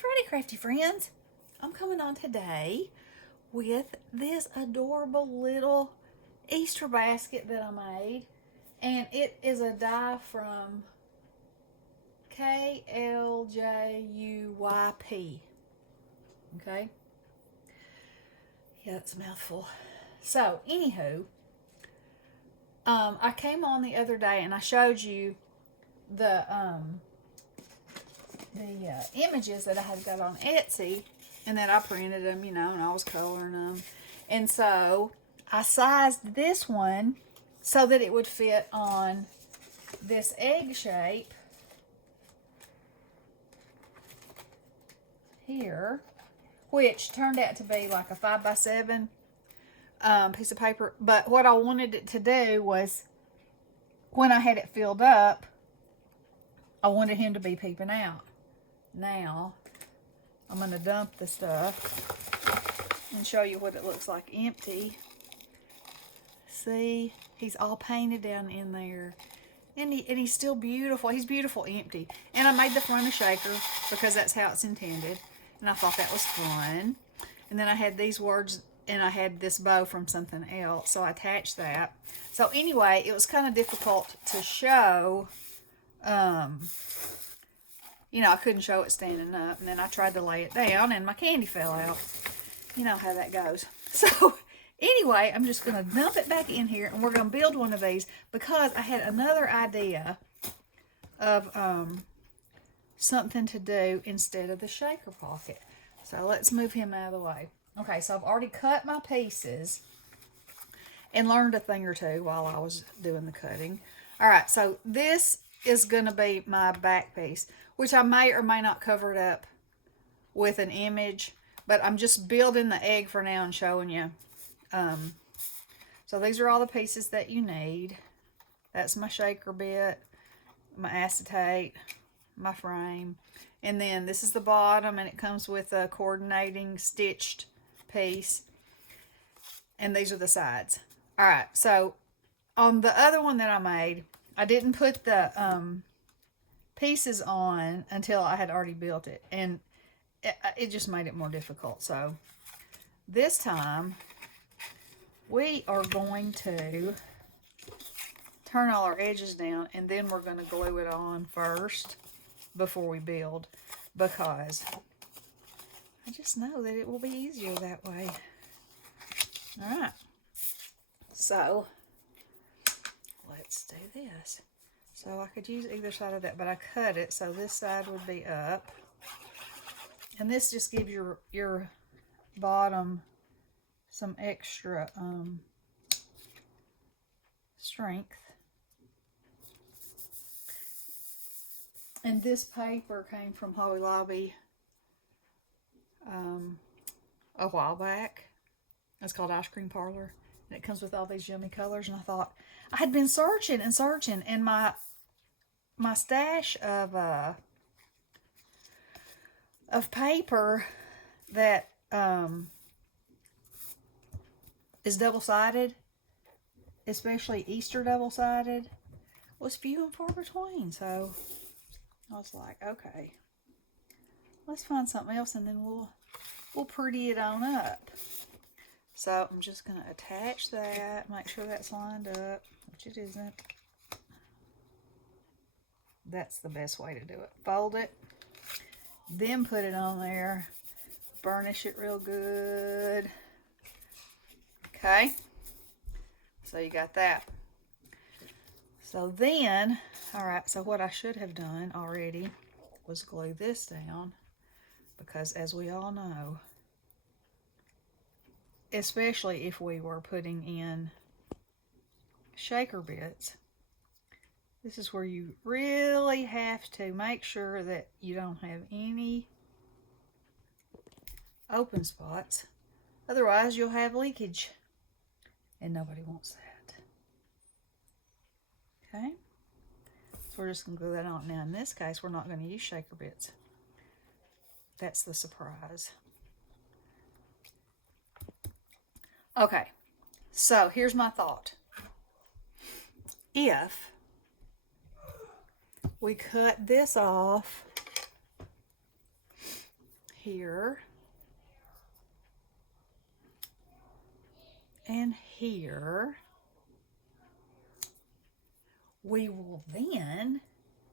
Friday, crafty friends. I'm coming on today with this adorable little Easter basket that I made. And it is a die from KLJUYP. Okay? Yeah, that's a mouthful. So, anywho, I came on the other day and I showed you the images that I had got on Etsy, and that I printed them, and I was coloring them. And so I sized this one so that it would fit on this egg shape here, which turned out to be like a 5x7 piece of paper. But what I wanted it to do was, when I had it filled up, I wanted him to be peeping out. Now, I'm going to dump the stuff and show you what it looks like empty. See, he's all painted down in there. And he's still beautiful. He's beautiful empty. And I made the front a shaker because that's how it's intended. And I thought that was fun. And then I had these words, and I had this bow from something else. So I attached that. So anyway, it was kind of difficult to show. I couldn't show it standing up. And then I tried to lay it down, and my candy fell out. You know how that goes. So anyway, I'm just going to dump it back in here, and we're going to build one of these because I had another idea of something to do instead of the shaker pocket. So let's move him out of the way. Okay, so I've already cut my pieces and learned a thing or two while I was doing the cutting. All right, so this is going to be my back piece, which I may or may not cover it up with an image, but I'm just building the egg for now and showing you. So these are all the pieces that you need. That's my shaker bit, my acetate, my frame, and then this is the bottom, and it comes with a coordinating stitched piece, and these are the sides. All right, so on the other one that I made, I didn't put the pieces on until I had already built it, and it just made it more difficult. So this time we are going to turn all our edges down, and then we're going to glue it on first before we build, because I just know that it will be easier that way. All right, so let's do this. So I could use either side of that, but I cut it so this side would be up, and this just gives your bottom some extra strength. And this paper came from Hobby Lobby a while back. It's called Ice Cream Parlor, and it comes with all these yummy colors. And I thought, I had been searching and searching, and my stash of paper that is double-sided, especially Easter double-sided, was few and far between. So I was like, okay, let's find something else, and then we'll pretty it on up. So I'm just going to attach that, make sure that's lined up, which it isn't. That's the best way to do it. Fold it, then put it on there, burnish it real good. Okay, so you got that. So then, all right, so what I should have done already was glue this down, because as we all know, especially if we were putting in shaker bits, this is where you really have to make sure that you don't have any open spots. Otherwise, you'll have leakage, and nobody wants that. Okay, so we're just going to glue that on. Now, in this case, we're not going to use shaker bits. That's the surprise. Okay, so here's my thought. If we cut this off here, and here. We will then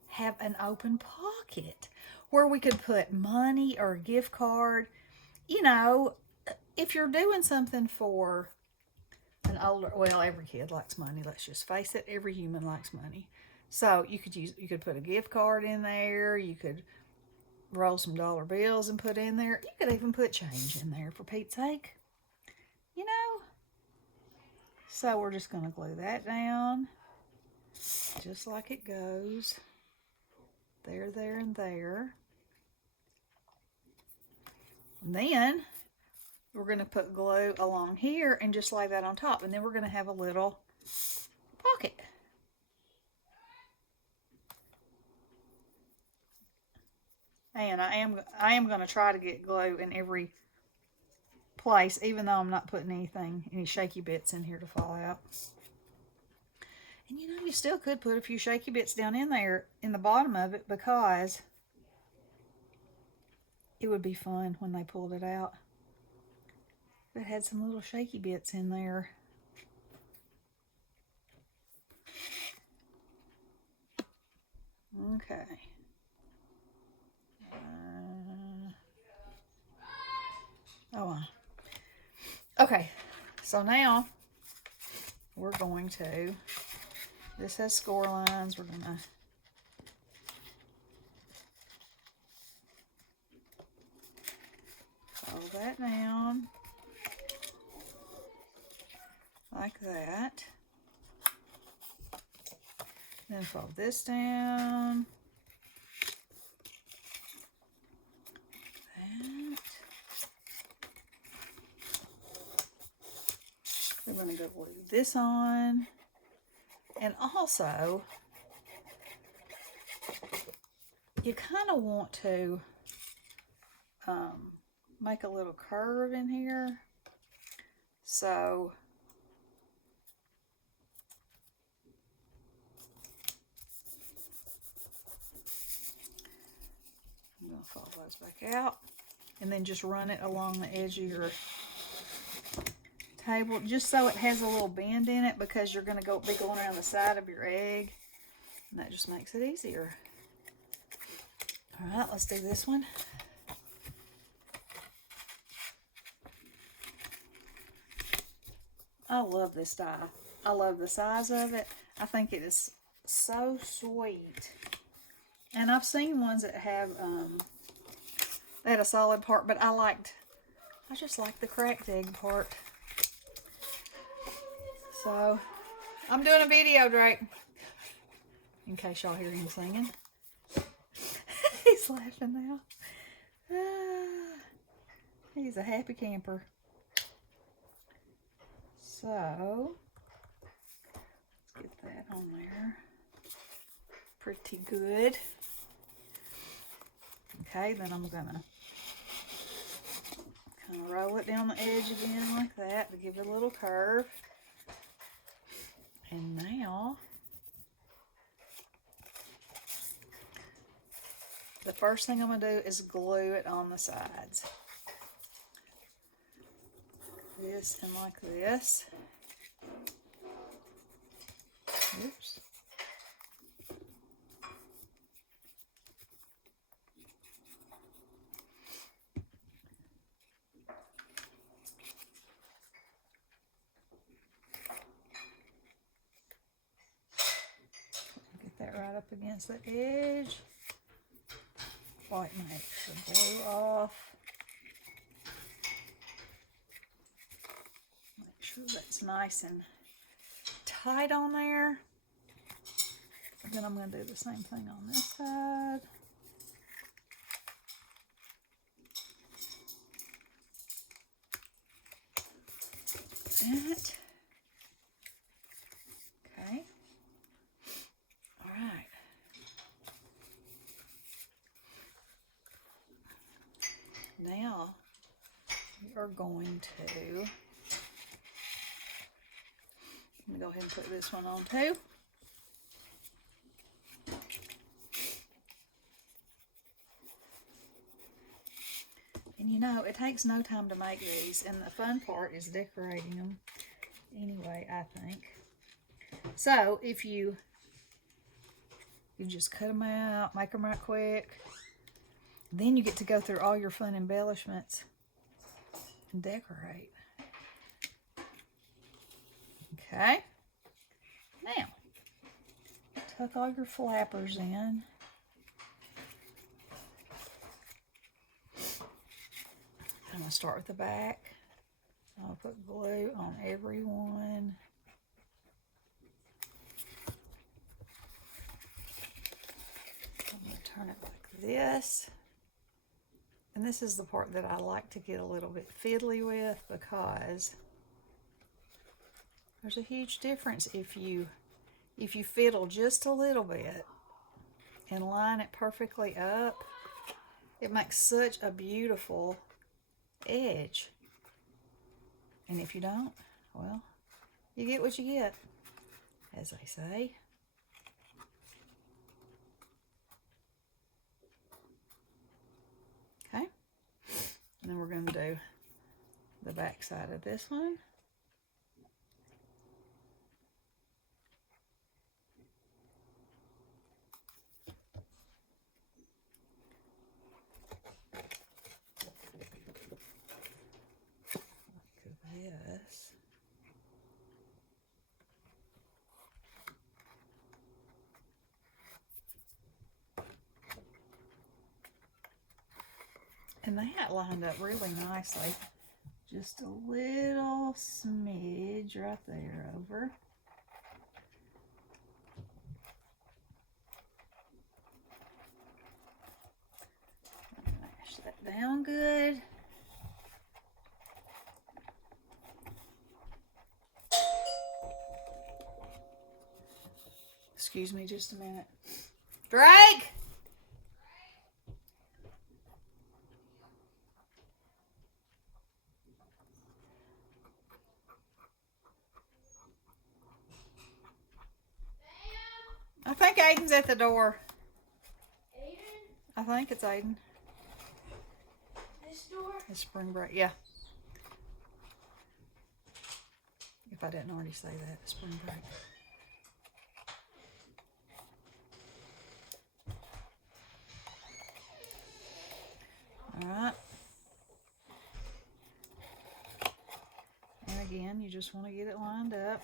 have an open pocket where we could put money or a gift card. You know, if you're doing something for an older, well, every kid likes money. Let's just face it, every human likes money. So you could put a gift card in there. You could roll some dollar bills and put in there. You could even put change in there, for Pete's sake. You know? So we're just going to glue that down just like it goes. There, there, and there. And then we're going to put glue along here and just lay that on top. And then we're going to have a little pocket. And I am going to try to get glue in every place, even though I'm not putting any shaky bits in here to fall out. And you know, you still could put a few shaky bits down in there in the bottom of it, because it would be fun when they pulled it out. It had some little shaky bits in there. Okay. Okay, so now we're going to, this has score lines, we're going to fold that down like that. Then fold this down. We're going to go glue this on. And also, you kind of want to make a little curve in here. So I'm going to fold those back out and then just run it along the edge of your table, just so it has a little bend in it, because you're going to be going around the side of your egg, and that just makes it easier. All right, let's do this one. I love this die. I love the size of it. I think it is so sweet. And I've seen ones that have they had a solid part, but I just like the cracked egg part. So, I'm doing a video, Drake, in case y'all hear him singing. He's laughing now. He's a happy camper. So, let's get that on there. Pretty good. Okay, then I'm going to kind of roll it down the edge again like that to give it a little curve. And now, the first thing I'm going to do is glue it on the sides. This and like this. Oops. Right up against the edge. Wipe my extra glue off. Make sure that's nice and tight on there. And then I'm going to do the same thing on this side. That. Okay. Alright. Now we are going to, I'm going to go ahead and put this one on too. And you know, it takes no time to make these, and the fun part is decorating them anyway, I think. So if you just cut them out, make them right quick, then you get to go through all your fun embellishments and decorate. Okay. Now, tuck all your flappers in. I'm going to start with the back. I'll put glue on every one. I'm going to turn it like this. And this is the part that I like to get a little bit fiddly with, because there's a huge difference if you fiddle just a little bit and line it perfectly up. It makes such a beautiful edge. And if you don't, well, you get what you get, as they say. Okay, and then we're going to do the back side of this one. This. And that lined up really nicely. Just a little smidge right there over. Mash that down good. Excuse me just a minute. Drake! I think Aiden's at the door. Aiden? I think it's Aiden. This door? It's spring break, yeah. If I didn't already say that, spring break. Alright. And again, you just want to get it lined up.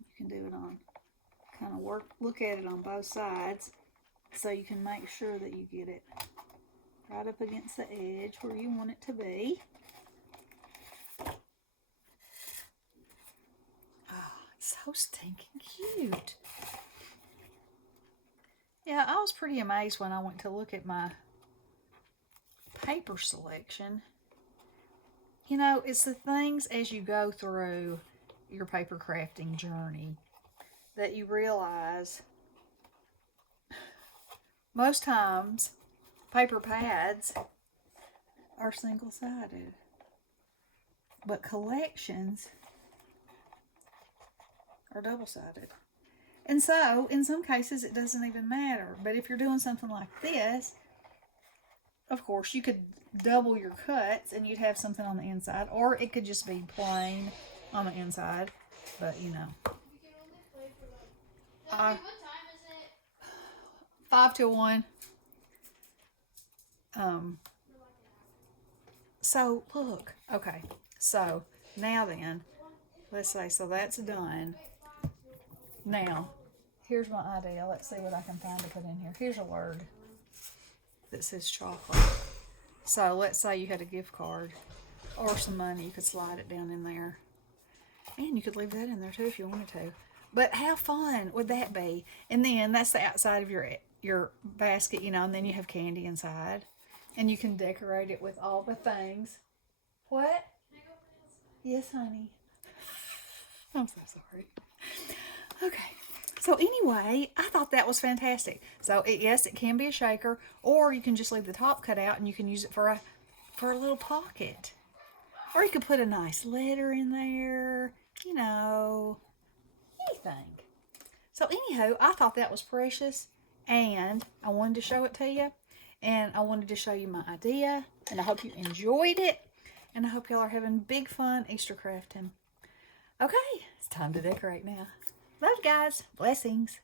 You can do it on, kind of look at it on both sides, so you can make sure that you get it right up against the edge where you want it to be. So stinking cute. Yeah, I was pretty amazed when I went to look at my paper selection. You know, it's the things as you go through your paper crafting journey that you realize most times paper pads are single-sided, but collections are double-sided. And so, in some cases, it doesn't even matter. But if you're doing something like this, of course, you could double your cuts and you'd have something on the inside. Or it could just be plain on the inside. But, you know. You can only play for like... what time is it? 5 till 1. So, look. Okay. So, now then, let's say, so that's done. Now, here's my idea. Let's see what I can find to put in here. Here's a word that says chocolate. So let's say you had a gift card or some money. You could slide it down in there. And you could leave that in there too if you wanted to. But how fun would that be? And then that's the outside of your basket, you know, and then you have candy inside. And you can decorate it with all the things. What? Can I go play outside? Yes, honey. I'm so sorry. Okay, so anyway, I thought that was fantastic. So yes, it can be a shaker, or you can just leave the top cut out and you can use it for a little pocket. Or you could put a nice letter in there, you know, anything. So anyhow, I thought that was precious, and I wanted to show it to you, and I wanted to show you my idea, and I hope you enjoyed it, and I hope y'all are having big fun Easter crafting. Okay, it's time to decorate now. Love you guys. Blessings.